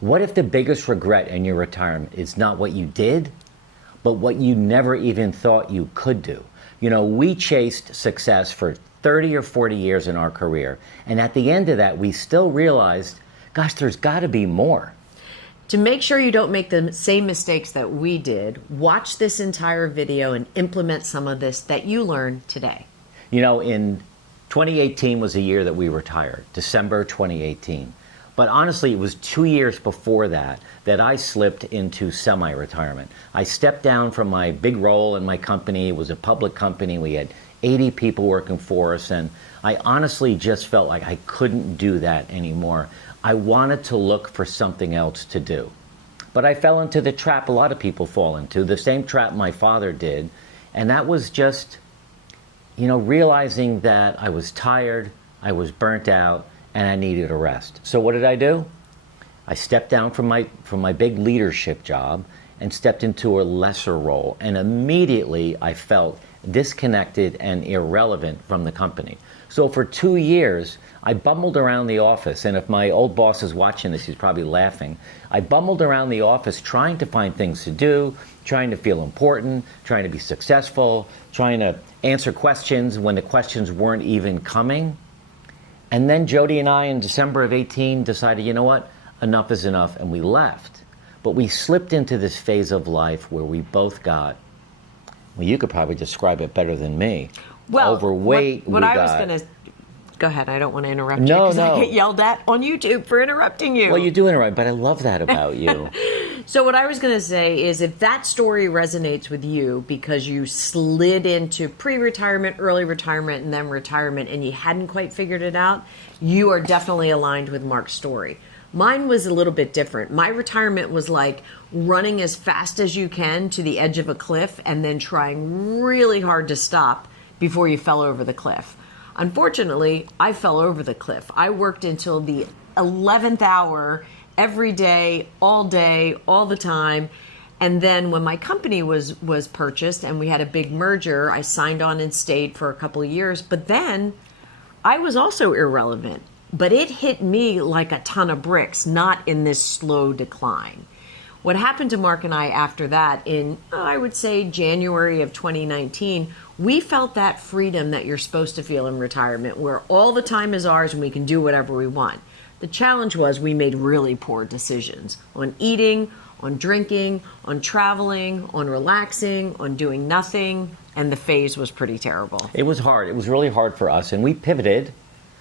What if the biggest regret in your retirement is not what you did, but what you never even thought you could do? You know, we chased success for 30 or 40 years in our career, and at the end of that, we still realized, gosh, there's got to be more. To make sure you don't make the same mistakes that we did, watch this entire video and implement some of this that you learned today. You know, in 2018 was the year that we retired, December 2018. But honestly, it was 2 years before that I slipped into semi-retirement. I stepped down from my big role in my company. It was a public company. We had 80 people working for us, and I honestly just felt like I couldn't do that anymore. I wanted to look for something else to do. But I fell into the trap a lot of people fall into, the same trap my father did, and that was just, you know, realizing that I was tired, I was burnt out, and I needed a rest. So what did I do? I stepped down from my big leadership job and stepped into a lesser role, and immediately I felt disconnected and irrelevant from the company. So for 2 years, I bumbled around the office, and if my old boss is watching this, he's probably laughing. I bumbled around the office trying to find things to do, trying to feel important, trying to be successful, trying to answer questions when the questions weren't even coming. And then Jody and I, in December of 18, decided, you know what, enough is enough, and we left. But we slipped into this phase of life where we both got, well, you could probably describe it better than me. Well, overweight. What I was going to... Go ahead, I don't want to interrupt you No, because I get yelled at on YouTube for interrupting you. Well, you do interrupt, but I love that about you. So what I was going to say is if that story resonates with you because you slid into pre-retirement, early retirement, and then retirement, and you hadn't quite figured it out, you are definitely aligned with Mark's story. Mine was a little bit different. My retirement was like running as fast as you can to the edge of a cliff and then trying really hard to stop before you fell over the cliff. Unfortunately, I fell over the cliff. I worked until the 11th hour every day, all the time. And then when my company was purchased and we had a big merger, I signed on and stayed for a couple of years. But then I was also irrelevant. But it hit me like a ton of bricks, not in this slow decline. What happened to Mark and I after that in, I would say, January of 2019, we felt that freedom that you're supposed to feel in retirement, where all the time is ours and we can do whatever we want. The challenge was we made really poor decisions on eating, on drinking, on traveling, on relaxing, on doing nothing, and the phase was pretty terrible. It was hard. It was really hard for us, and we pivoted,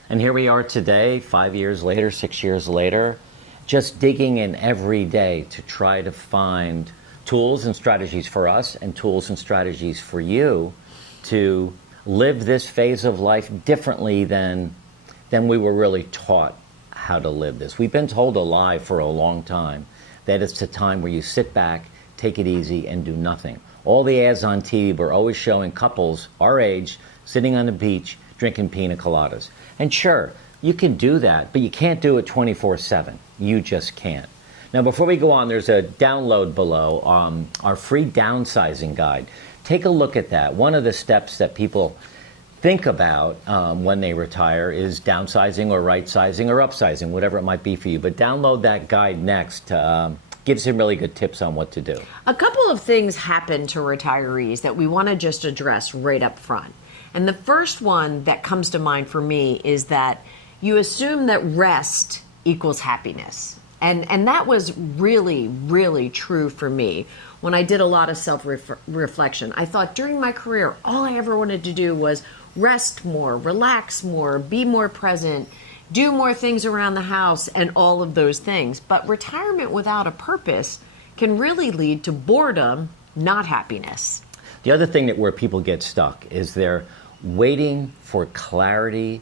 and here we are today, 5 years later, 6 years later, just digging in every day to try to find tools and strategies for us and tools and strategies for you to live this phase of life differently than we were really taught how to live this. We've been told a lie for a long time, that it's a time where you sit back, take it easy, and do nothing. All the ads on TV were always showing couples our age sitting on the beach drinking pina coladas. And sure, you can do that, but you can't do it 24/7. You just can't. Now, before we go on, there's a download below, our free downsizing guide. Take a look at that. One of the steps that people think about when they retire is downsizing or right-sizing or upsizing, whatever it might be for you. But download that guide next. Gives some really good tips on what to do. A couple of things happen to retirees that we want to just address right up front. And the first one that comes to mind for me is that you assume that rest equals happiness. And that was really, really true for me. When I did a lot of self-reflection, I thought during my career, all I ever wanted to do was rest more, relax more, be more present, do more things around the house, and all of those things. But retirement without a purpose can really lead to boredom, not happiness. The other thing where people get stuck is they're waiting for clarity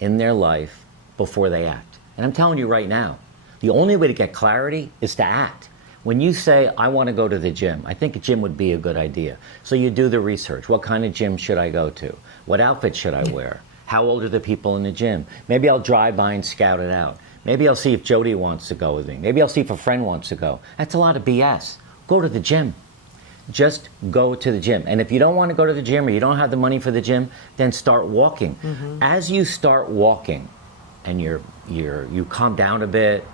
in their life before they act. And I'm telling you right now, the only way to get clarity is to act. When you say, I want to go to the gym, I think a gym would be a good idea. So you do the research. What kind of gym should I go to? What outfit should I wear? How old are the people in the gym? Maybe I'll drive by and scout it out. Maybe I'll see if Jody wants to go with me. Maybe I'll see if a friend wants to go. That's a lot of BS. Go to the gym. Just go to the gym. And if you don't want to go to the gym or you don't have the money for the gym, then start walking. Mm-hmm. As you start walking and you calm down a bit,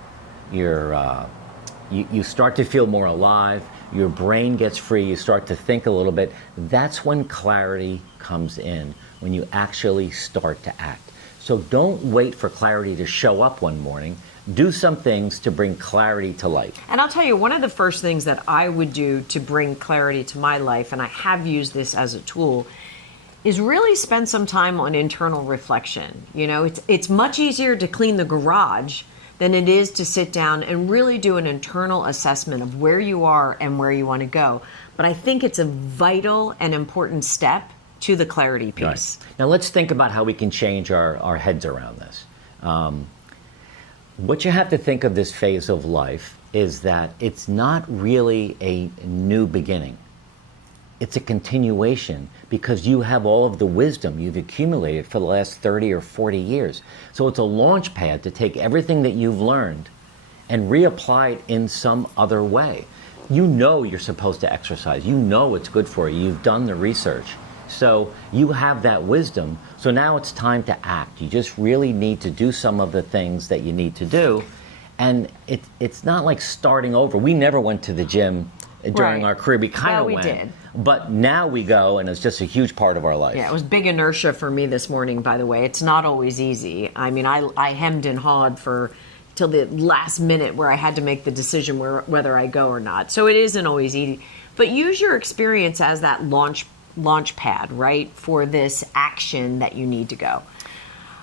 you start to feel more alive, your brain gets free, you start to think a little bit. That's when clarity comes in, when you actually start to act. So don't wait for clarity to show up one morning. Do some things to bring clarity to life. And I'll tell you, one of the first things that I would do to bring clarity to my life, and I have used this as a tool, is really spend some time on internal reflection. You know, it's much easier to clean the garage than it is to sit down and really do an internal assessment of where you are and where you want to go. But I think it's a vital and important step to the clarity piece. Right. Now let's think about how we can change our heads around this. What you have to think of this phase of life is that it's not really a new beginning. It's a continuation because you have all of the wisdom you've accumulated for the last 30 or 40 years. So it's a launch pad to take everything that you've learned and reapply it in some other way. You know you're supposed to exercise. You know it's good for you. You've done the research. So you have that wisdom. So now it's time to act. You just really need to do some of the things that you need to do. And it's not like starting over. We never went to the gym during our career. We kind of went. Did. But now we go, and it's just a huge part of our life. Yeah, it was big inertia for me this morning, by the way. It's not always easy. I mean, I hemmed and hawed till the last minute where I had to make the decision whether I go or not. So it isn't always easy. But use your experience as that launch pad, right, for this action that you need to go.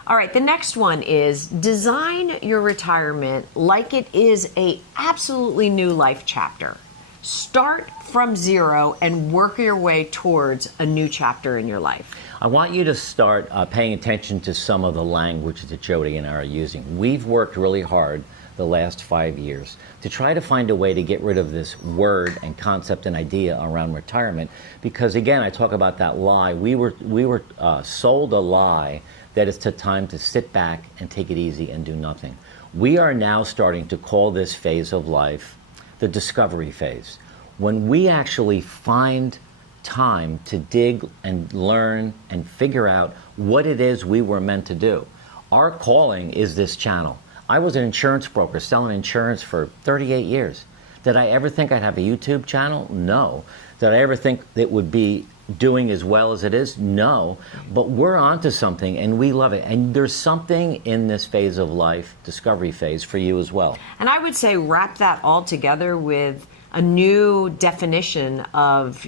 All right, the next one is design your retirement like it is a absolutely new life chapter. Start from zero and work your way towards a new chapter in your life. I want you to start paying attention to some of the language that Jody and I are using. We've worked really hard the last 5 years to try to find a way to get rid of this word and concept and idea around retirement, because again, I talk about that lie. We were sold a lie that it's time to sit back and take it easy and do nothing. We are now starting to call this phase of life the discovery phase, when we actually find time to dig and learn and figure out what it is we were meant to do. Our calling is this channel. I was an insurance broker selling insurance for 38 years. Did I ever think I'd have a YouTube channel? No. Did I ever think it would be doing as well as it is? No. But we're onto something and we love it. And there's something in this phase of life, discovery phase, for you as well. And I would say wrap that all together with a new definition of,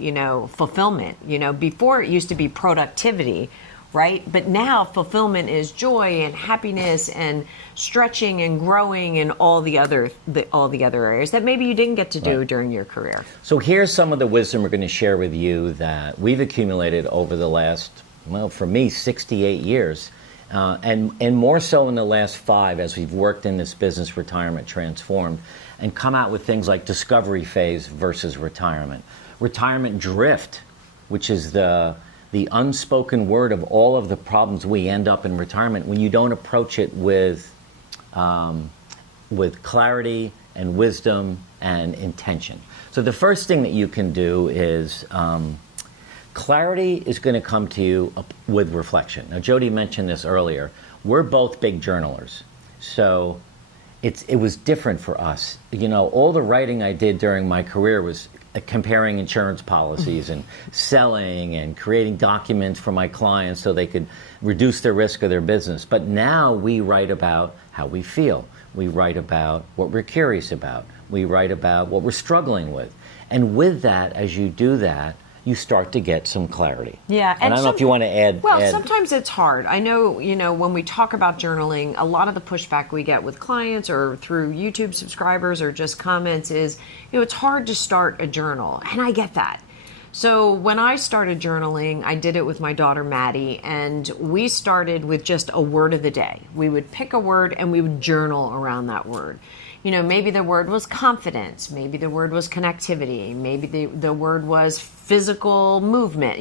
fulfillment. Before it used to be productivity, right? But now fulfillment is joy and happiness and stretching and growing and all the other areas that maybe you didn't get to do during your career. So here's some of the wisdom we're going to share with you that we've accumulated over the last, for me, 68 years. And more so in the last 5 as we've worked in this business, Retirement Transformed, and come out with things like discovery phase versus retirement. Retirement drift, which is the unspoken word of all of the problems we end up in retirement when you don't approach it with clarity and wisdom and intention. So the first thing that you can do is clarity is going to come to you with reflection. Now, Jody mentioned this earlier. We're both big journalers, so it was different for us. All the writing I did during my career was comparing insurance policies and selling and creating documents for my clients so they could reduce the risk of their business. But now we write about how we feel. We write about what we're curious about. We write about what we're struggling with. And with that, as you do that, you start to get some clarity. Yeah, and I don't know if you want to add. Well, sometimes it's hard. I know, when we talk about journaling, a lot of the pushback we get with clients or through YouTube subscribers or just comments is, it's hard to start a journal, and I get that. So when I started journaling, I did it with my daughter Maddie, and we started with just a word of the day. We would pick a word and we would journal around that word. Maybe the word was confidence, maybe the word was connectivity, maybe the word was physical movement.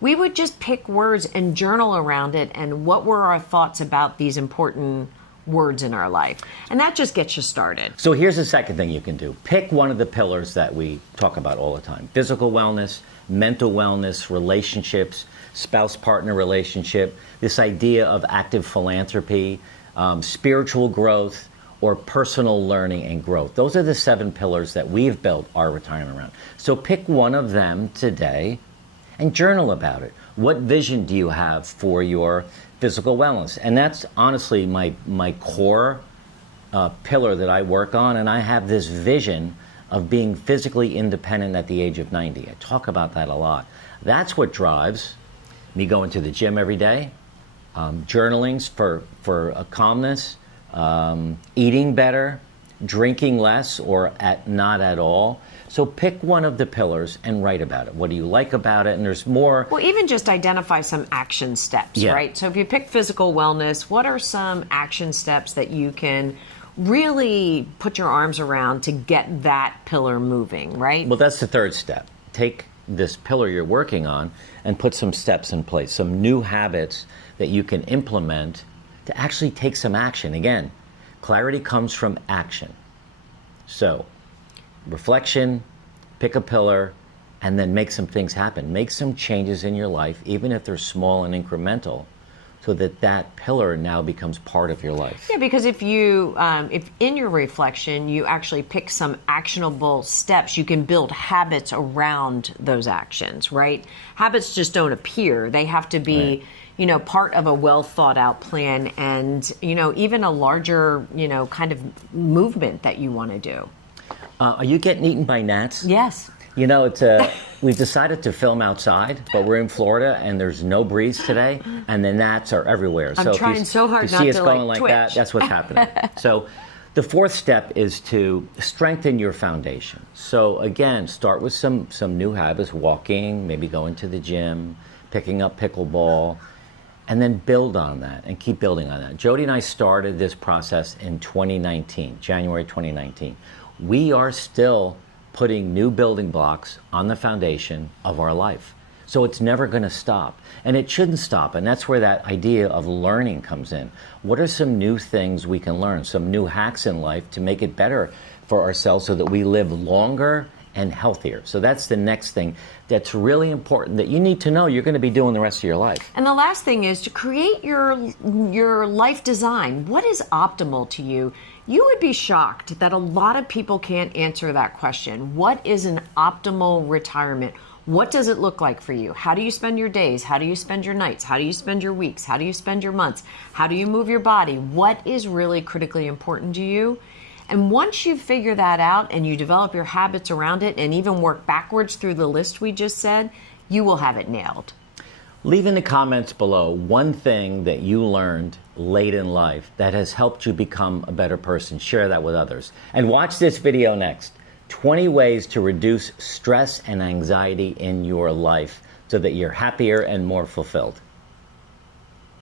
We would just pick words and journal around it, and what were our thoughts about these important words in our life. And that just gets you started. So here's the second thing you can do. Pick one of the pillars that we talk about all the time: physical wellness, mental wellness, relationships, spouse-partner relationship, this idea of active philanthropy, spiritual growth. or personal learning and growth. Those are the 7 pillars that we've built our retirement around. So pick one of them today and journal about it. What vision do you have for your physical wellness? And that's honestly my core pillar that I work on, and I have this vision of being physically independent at the age of 90. I talk about that a lot. That's what drives me going to the gym every day, journalings for a calmness, eating better, drinking less or not at all. So pick one of the pillars and write about it. What do you like about it? And there's more. Well, even just identify some action steps, Yeah. right? So if you pick physical wellness, what are some action steps that you can really put your arms around to get that pillar moving, right? Well, that's the third step. Take this pillar you're working on and put some steps in place, some new habits that you can implement to actually take some action. Again, clarity comes from action. So, reflection, pick a pillar, and then make some things happen. Make some changes in your life, even if they're small and incremental, so that that pillar now becomes part of your life. Yeah, because if you, if in your reflection you actually pick some actionable steps, you can build habits around those actions, right? Habits just don't appear; they have to be, Right. you know, part of a well thought out plan, and you know, even a larger, you know, kind of movement that you want to do. Are you getting eaten by gnats? Yes. You know, it's we've decided to film outside, but we're in Florida and there's no breeze today, and the gnats are everywhere. I'm so trying if you, so hard if you not see us to, going like, like that, twitch. that's what's happening. So the fourth step is to strengthen your foundation. So again, start with some new habits, walking, maybe going to the gym, picking up pickleball, and then build on that and keep building on that. Jody and I started this process in 2019, January 2019. We are still putting new building blocks on the foundation of our life. So it's never going to stop. And it shouldn't stop. And that's where that idea of learning comes in. What are some new things we can learn? Some new hacks in life to make it better for ourselves so that we live longer and healthier. So that's the next thing that's really important that you need to know you're going to be doing the rest of your life. And the last thing is to create your life design. What is optimal to you? You would be shocked that a lot of people can't answer that question. What is an optimal retirement? What does it look like for you? How do you spend your days? How do you spend your nights? How do you spend your weeks? How do you spend your months? How do you move your body? What is really critically important to you? And once you figure that out and you develop your habits around it and even work backwards through the list we just said, you will have it nailed. Leave in the comments below one thing that you learned late in life that has helped you become a better person. Share that with others. And watch this video next. 20 ways to reduce stress and anxiety in your life so that you're happier and more fulfilled.